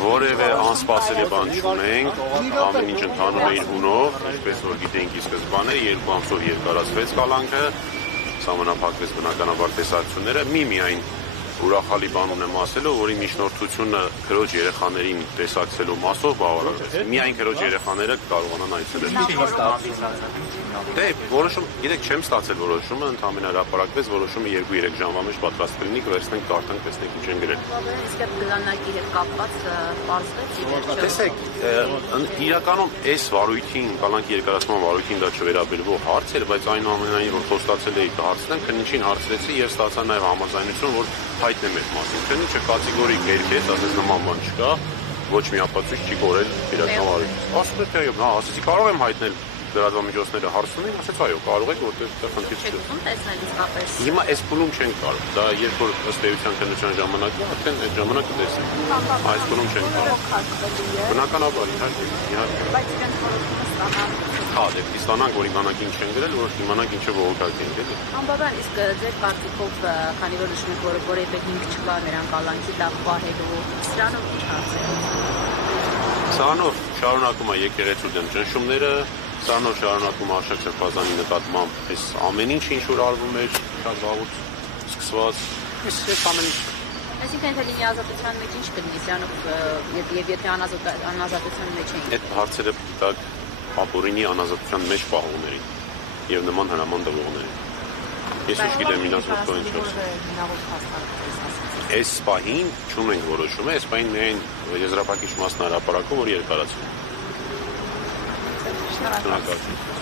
Որևէ անսպասելի բան չունենք, ամեն ինչ ընթանում է իր հունով, ինչպես որ գիտենք ի սկզբանե, 2 ամսով երկարացվեց կալանքը, սահմանափակվեց բնականաբար տեսակցությունները, միայն ուրախալի բան ունեմ ասելու, որի միջնորդությունը քրոջ երեխաներին տեսակցելու մասով բավարարվեց։ Միայն քրոջ երեխաները կարողանան այցելել։ Դե, որոշում, գիտեք, չեմ ստացել որոշումը, ընդհանրապես հրապարակվեց որոշումը 2-3 ժամվա մեջ պատրաստ կլինի, կվերցնենք, կարդանք, տեսնենք ինչ են գրել։ Իսկ այդ գլանակի հետ կապված պարզվեց։ Տեսեք, իրականում այս վարույթին, կալանքի երկարացման վարույթին դա չվերաբերվող հարց էր, բայց այնուամենայնիվ որ խոստացել էի կհարցնեմ, քննիչին հարցրեցի եւ ստացա նաեւ համաձայնություն, որ հայտնեմ այդ մասին։ Քննիչը կատեգորիկ երկեց, ասես նման բան չկա, ոչ մի ապացույց չի կորել իրական վարույթ։ Ասում եմ թե այո, նա ասեցի կարող եմ հայտնել լրատվամիջոցները հարցնում են, ասեց այո, կարող եք, որտեղ խնդիր չի։ Ում տեսնել իսկապես։ Հիմա այս փուլում չենք կարող։ Դա երբ որ ըստ էության քննության ժամանակը, արդեն այդ ժամանակը տեսնենք։ Այս փուլում չենք կարող։ Բնականաբար, իհարկե։ Բայց իրենք որոշումը ստանան։ Հա, դեպքի ստանանք, որ իմանանք ինչ են գրել, որ իմանանք ինչը բողոքակ են էլի։ Անբավարար, իսկ ձեր կարծիքով, քանի որ նշում եք, որ որևէ հիմք չկա նրան կալանքի տակ պահելու, սրանով ինչ հարցեր։ Սրանով շարունակում է եկեղեցու դեմ ճնշումները, սրանով շարունակում է Արշակ Սրբազանի նկատմամբ այս ամեն ինչ ինչ որ արվում էր, շատ վաղուց սկսված, այս ամեն ինչ։ Այսինքն թե լինի ազատության մեջ ինչ կլինի, սրանով եւ եթե անազատության մեջ էին։ Այդ հարցերը դիտակ ապօրինի անազատության մեջ պահողներին եւ նման հնաման տվողներին։ Ես ինչ գիտեմ ինձ մոտ ինչ ասել։ Այս պահին չունենք որոշում, այս պահին միայն եզրափակիչ մասն հրապարակում, որ երկարացում։ Շնորհակալ եմ։